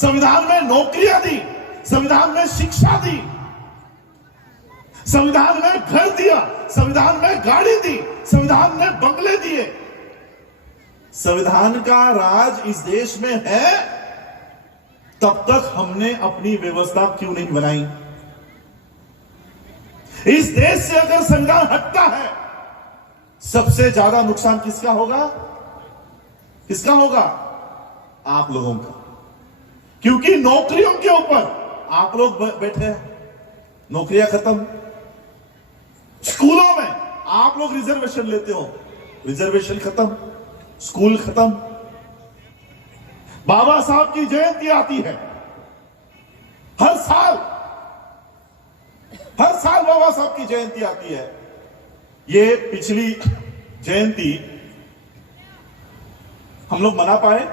संविधान में नौकरियां दी, संविधान में शिक्षा दी, संविधान में घर दिया, संविधान में गाड़ी दी, संविधान ने बंगले दिए। संविधान का राज इस देश में है, तब तक हमने अपनी व्यवस्था क्यों नहीं बनाई? इस देश से अगर संविधान हटता है, सबसे ज्यादा नुकसान किसका होगा? किसका होगा? आप लोगों का। क्योंकि नौकरियों के ऊपर आप लोग बैठे हैं, नौकरियां खत्म। स्कूलों में आप लोग रिजर्वेशन लेते हो, रिजर्वेशन खत्म, स्कूल खत्म। बाबा साहब की जयंती आती है हर साल, हर साल बाबा साहब की जयंती आती है। ये पिछली जयंती हम लोग मना पाए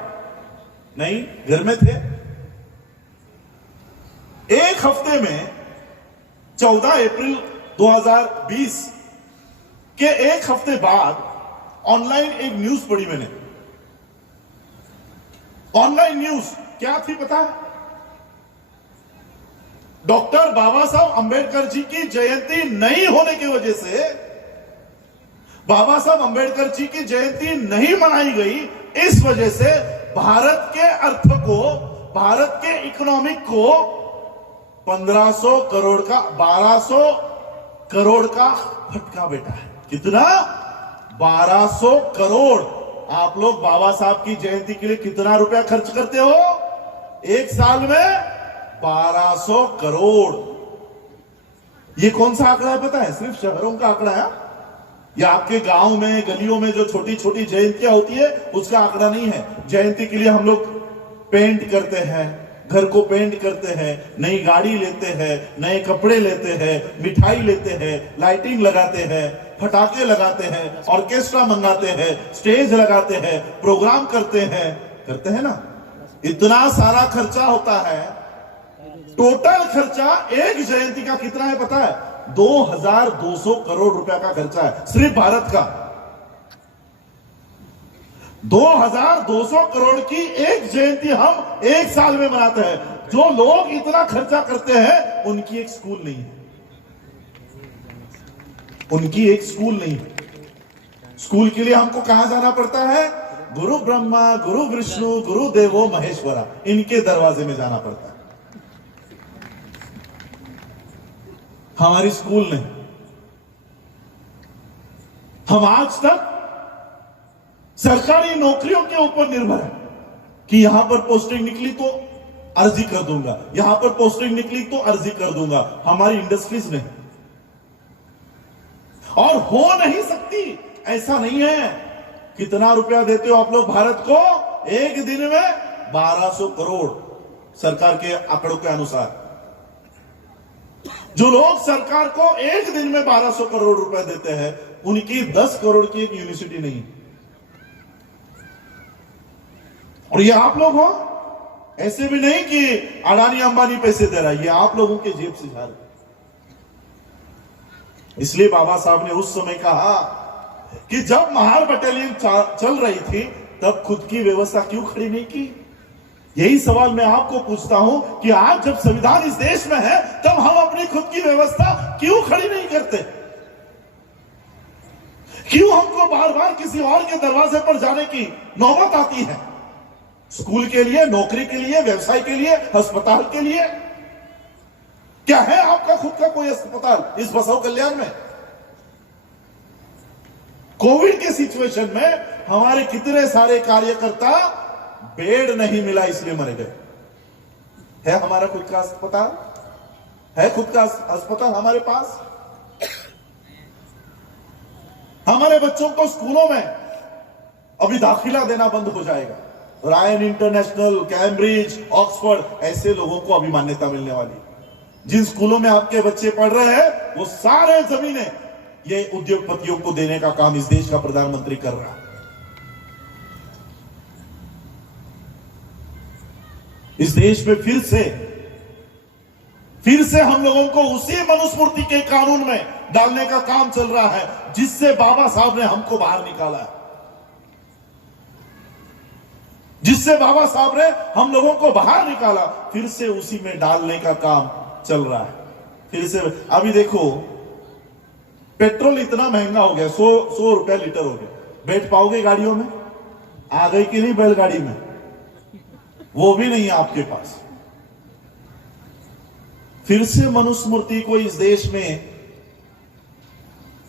नहीं, घर में थे। एक हफ्ते में 14 अप्रैल 2020 के एक हफ्ते बाद ऑनलाइन एक न्यूज पढ़ी मैंने। ऑनलाइन न्यूज क्या थी पता है? डॉक्टर बाबा साहब अंबेडकर जी की जयंती नहीं होने की वजह से, बाबा साहब अंबेडकर जी की जयंती नहीं मनाई गई, इस वजह से भारत के अर्थ को, भारत के इकोनॉमिक को 1500 करोड़ का, 1200 करोड़ का फटका बैठा है। कितना? 1200 करोड़। आप लोग बाबा साहब की जयंती के लिए कितना रुपया खर्च करते हो एक साल में? 1200 करोड़। ये कौन सा आंकड़ा है पता है? सिर्फ शहरों का आंकड़ा है। या आपके गांव में, गलियों में जो छोटी छोटी जयंतियां होती है, उसका आंकड़ा नहीं है। जयंती के लिए हम लोग पेंट करते हैं, घर को पेंट करते हैं, नई गाड़ी लेते हैं, नए कपड़े लेते हैं, मिठाई लेते हैं, लाइटिंग लगाते हैं, फटाके लगाते हैं, ऑर्केस्ट्रा मंगाते हैं, स्टेज लगाते हैं, प्रोग्राम करते हैं ना। इतना सारा खर्चा होता है। टोटल खर्चा एक जयंती का कितना है पता है? 2200 करोड़ रुपया का खर्चा है सिर्फ भारत का। 2200 करोड़ की एक जयंती हम एक साल में मनाते हैं। जो लोग इतना खर्चा करते हैं, उनकी एक स्कूल नहीं है, उनकी एक स्कूल नहीं है। स्कूल के लिए हमको कहां जाना पड़ता है? गुरु ब्रह्मा, गुरु विष्णु, गुरु देवो महेश्वरा, इनके दरवाजे में जाना पड़ता है। हमारी स्कूल नहीं। हम आज तक सरकारी नौकरियों के ऊपर निर्भर है कि यहां पर पोस्टिंग निकली तो अर्जी कर दूंगा, यहां पर पोस्टिंग निकली तो अर्जी कर दूंगा। हमारी इंडस्ट्रीज नहीं, और हो नहीं सकती। ऐसा नहीं है। कितना रुपया देते हो आप लोग भारत को एक दिन में? 1200 करोड़ सरकार के आंकड़ों के अनुसार। जो लोग सरकार को एक दिन में 1200 करोड़ रुपए देते हैं, उनकी 10 करोड़ की एक यूनिवर्सिटी नहीं। और ये आप लोग हो, ऐसे भी नहीं कि अडानी अंबानी पैसे दे रहा है, ये आप लोगों के जेब से जा रहे। इसलिए बाबा साहब ने उस समय कहा कि जब महार बटालियन चल रही थी, तब खुद की व्यवस्था क्यों खड़ी नहीं की? यही सवाल मैं आपको पूछता हूं कि आज जब संविधान इस देश में है, तब हम अपनी खुद की व्यवस्था क्यों खड़ी नहीं करते? क्यों हमको बार बार किसी और के दरवाजे पर जाने की नौबत आती है? स्कूल के लिए, नौकरी के लिए, व्यवसाय के लिए, अस्पताल के लिए। क्या है आपका खुद का कोई अस्पताल इस बसव कल्याण में? कोविड के सिचुएशन में हमारे कितने सारे कार्यकर्ता बेड नहीं मिला इसलिए मर गए। है हमारा खुद का अस्पताल? है खुद का अस्पताल हमारे पास? हमारे बच्चों को स्कूलों में अभी दाखिला देना बंद हो जाएगा। रायन इंटरनेशनल, कैम्ब्रिज, ऑक्सफोर्ड, ऐसे लोगों को अभी मान्यता मिलने वाली। जिन स्कूलों में आपके बच्चे पढ़ रहे हैं, वो सारे जमीनें ये उद्योगपतियों को देने का काम इस देश का प्रधानमंत्री कर रहा है। इस देश में फिर से हम लोगों को उसी मनुस्मृति के कानून में डालने का काम चल रहा है, जिससे बाबा साहब ने हमको बाहर निकाला है। जिससे बाबा साहब ने हम लोगों को बाहर निकाला, फिर से उसी में डालने का काम चल रहा है। फिर से अभी देखो, पेट्रोल इतना महंगा हो गया, 100 रुपया लीटर हो गया। बैठ पाओगे गाड़ियों में? आ गई कि नहीं बैलगाड़ी में? वो भी नहीं है आपके पास। फिर से मनुस्मृति को इस देश में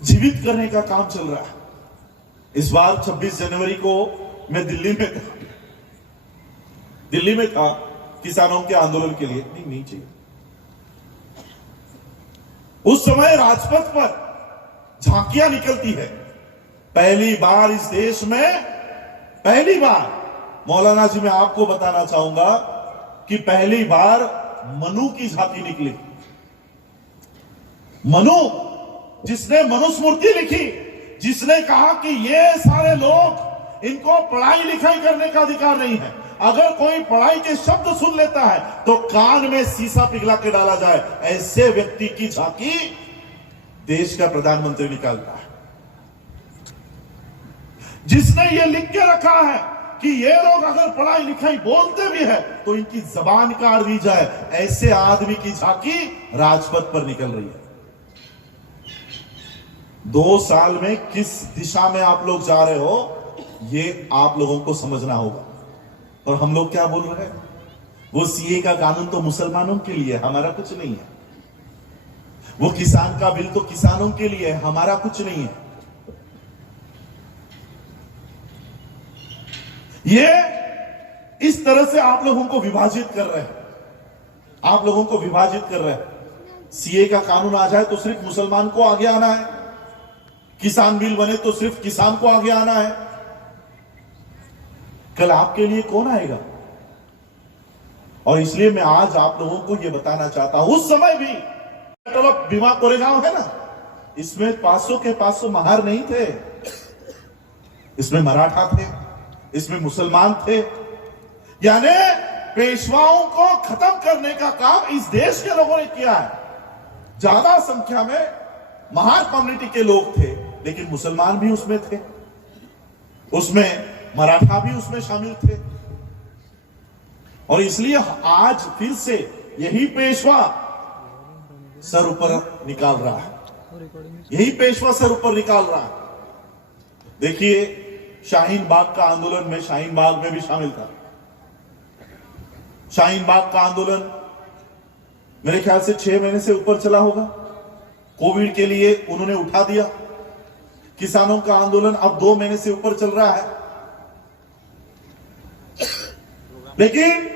जीवित करने का काम चल रहा है। इस बार 26 जनवरी को मैं दिल्ली में था किसानों के आंदोलन के लिए। नहीं चाहिए। उस समय राजपथ पर झांकियां निकलती है। पहली बार इस देश में, पहली बार, मौलाना जी मैं आपको बताना चाहूंगा कि पहली बार मनु की झांकी निकली। मनु, जिसने मनुस्मृति लिखी, जिसने कहा कि ये सारे लोग, इनको पढ़ाई लिखाई करने का अधिकार नहीं है। अगर कोई पढ़ाई के शब्द सुन लेता है तो कान में शीशा पिघला के डाला जाए, ऐसे व्यक्ति की झांकी देश का प्रधानमंत्री निकालता है। जिसने ये लिख के रखा है कि ये लोग अगर पढ़ाई लिखाई बोलते भी है तो इनकी जबान काट दी जाए, ऐसे आदमी की झांकी राजपथ पर निकल रही है। 2 साल में किस दिशा में आप लोग जा रहे हो, ये आप लोगों को समझना होगा। और हम लोग क्या बोल रहे हैं? वो सीए का कानून तो मुसलमानों के लिए, हमारा कुछ नहीं है। वो किसान का बिल तो किसानों के लिए है, हमारा कुछ नहीं है। ये इस तरह से आप लोगों को विभाजित कर रहे हैं, आप लोगों को विभाजित कर रहे हैं। सीए का कानून आ जाए तो सिर्फ मुसलमान को आगे आना है, किसान बिल बने तो सिर्फ किसान को आगे आना है। कल आपके लिए कौन आएगा? और इसलिए मैं आज आप लोगों को यह बताना चाहता हूं, उस समय भी भीमा कोरेगांव है ना, इसमें 500 के 500 महार नहीं थे। इसमें मराठा थे, इसमें मुसलमान थे। यानी पेशवाओं को खत्म करने का काम इस देश के लोगों ने किया है। ज्यादा संख्या में महार कम्युनिटी के लोग थे, लेकिन मुसलमान भी उसमें थे, उसमें मराठा भी उसमें शामिल थे। और इसलिए आज फिर से यही पेशवा सर ऊपर निकाल रहा है, यही पेशवा सर ऊपर निकाल रहा है। देखिए, शाहीन बाग का आंदोलन में शाहीन बाग में भी शामिल था। शाहीन बाग का आंदोलन मेरे ख्याल से 6 महीने से ऊपर चला होगा। कोविड के लिए उन्होंने उठा दिया। किसानों का आंदोलन अब 2 महीने से ऊपर चल रहा है, लेकिन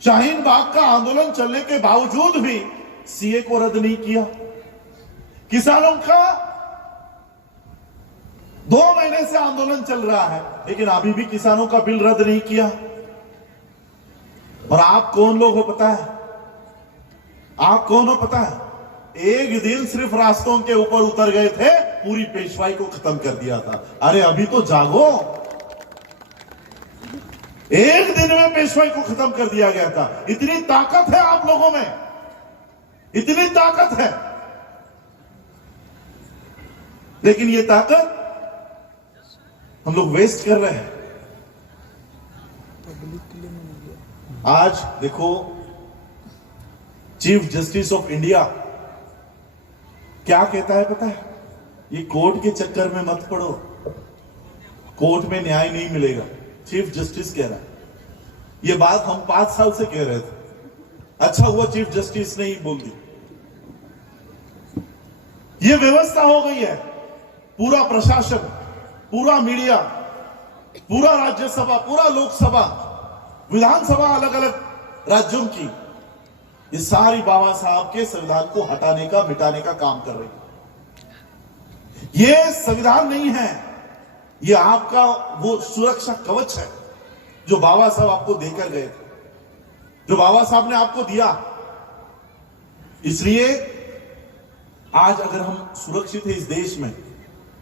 शाहीन बाग का आंदोलन चलने के बावजूद भी सीए को रद्द नहीं किया। किसानों का 2 महीने से आंदोलन चल रहा है, लेकिन अभी भी किसानों का बिल रद्द नहीं किया। और आप कौन लोग हो पता है? आप कौन हो पता है? एक दिन सिर्फ रास्तों के ऊपर उतर गए थे, पूरी पेशवाई को खत्म कर दिया था। अरे अभी तो जागो, एक दिन में पेशवाई को खत्म कर दिया गया था। इतनी ताकत है आप लोगों में, इतनी ताकत है, लेकिन ये ताकत हम लोग वेस्ट कर रहे हैं। आज देखो, चीफ जस्टिस ऑफ इंडिया क्या कहता है पता है? ये कोर्ट के चक्कर में मत पड़ो, कोर्ट में न्याय नहीं मिलेगा। चीफ जस्टिस कह रहा है। ये बात हम 5 साल से कह रहे थे। अच्छा हुआ चीफ जस्टिस ने ही बोल दी। ये व्यवस्था हो गई है, पूरा प्रशासन, पूरा मीडिया, पूरा राज्यसभा, पूरा लोकसभा, विधानसभा अलग अलग राज्यों की, ये सारी बाबा साहब के संविधान को हटाने का, मिटाने का काम कर रही है। ये संविधान नहीं है, ये आपका वो सुरक्षा कवच है जो बाबा साहब आपको देकर गए थे, जो बाबा साहब ने आपको दिया। इसलिए आज अगर हम सुरक्षित हैं इस देश में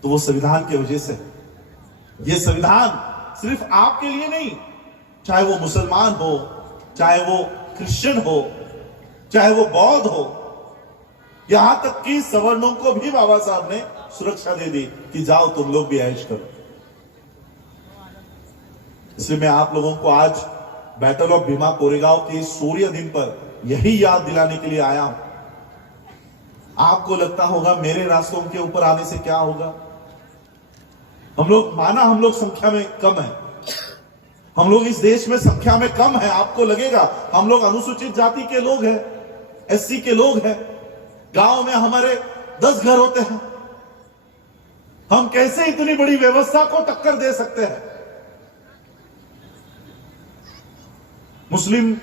तो वो संविधान की वजह से। ये संविधान सिर्फ आपके लिए नहीं, चाहे वो मुसलमान हो, चाहे वो क्रिश्चियन हो, चाहे वो बौद्ध हो, यहां तक कि सवर्णों को भी बाबा साहब ने सुरक्षा दे दी कि जाओ तुम लोग भी ऐश करो। इसलिए मैं आप लोगों को आज बैटल ऑफ भीमा कोरेगांव के इस सूर्य दिन पर यही याद दिलाने के लिए आया हूं। आपको लगता होगा मेरे रास्तों के ऊपर आने से क्या होगा। हम लोग संख्या में कम है, हम लोग इस देश में संख्या में कम है। आपको लगेगा हम लोग अनुसूचित जाति के लोग हैं, एससी के लोग हैं, गांव में हमारे 10 घर होते हैं, हम कैसे इतनी बड़ी व्यवस्था को टक्कर दे सकते हैं। मुस्लिम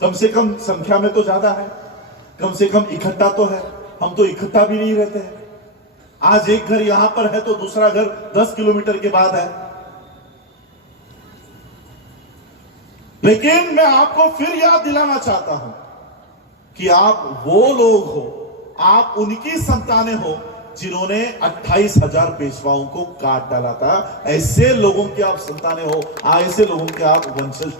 कम से कम संख्या में तो ज्यादा है, कम से कम इकट्ठा तो है। हम तो इकट्ठा भी नहीं रहते हैं। आज एक घर यहां पर है तो दूसरा घर 10 किलोमीटर के बाद है। लेकिन मैं आपको फिर याद दिलाना चाहता हूं कि आप वो लोग हो, आप उनकी संतानें हो जिन्होंने 28,000 पेशवाओं को काट डाला था। ऐसे लोगों की आप संतानें हो, ऐसे लोगों के आप वंशज हो।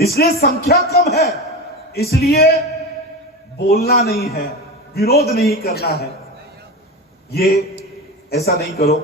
इसलिए संख्या कम है, इसलिए बोलना नहीं है, विरोध नहीं करना है। ये ऐसा नहीं करो।